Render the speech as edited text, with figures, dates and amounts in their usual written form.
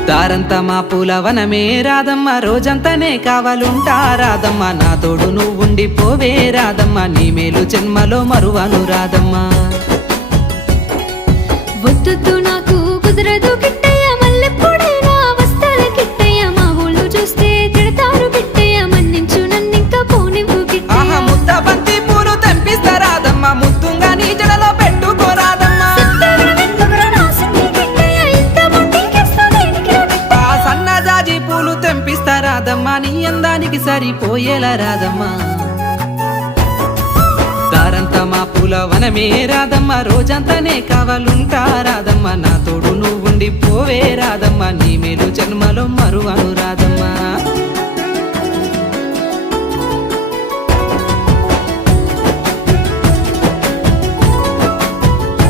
దారంతా మా పూలవనమే రాదమ్మ, రోజంతానే కావాలుంటా రాదమ్మ, నా తోడు నువ్వుండి పోవే రాదమ్మ, నీ మేలు జన్మలో మరువను రాదమ్మ. వద్దు నాకు కుదరదు కిట్టయ్య, మల్లెప్పుడైనా వస్తాల కిట్టయ్య, మా ఊళ్ళు చూస్తే తిడతారు కిట్టయ్య, మన్నించు నన్నింకా పోనివ్వు కిట్టయ్య. ముద్ద బంతి పూలు తెంపిస్తా రాదమ్మ, ముద్దుంగా నీ జడలో పెట్టుకోరాదమ్మ. సన్నజాజి పూలు తెంపిస్తా రాదమ్మ, నీ అందానికి సరిపోయేలా రాదమ్మ. దారంతా మా పూలవనమే రాదమ్మ, రోజంతానే కావాలుంటా రాదమ్మ, నా తోడు నువ్వుండి పోవే రాదమ్మ, నీ మేలు జన్మలో మరువను రాదమ్మ.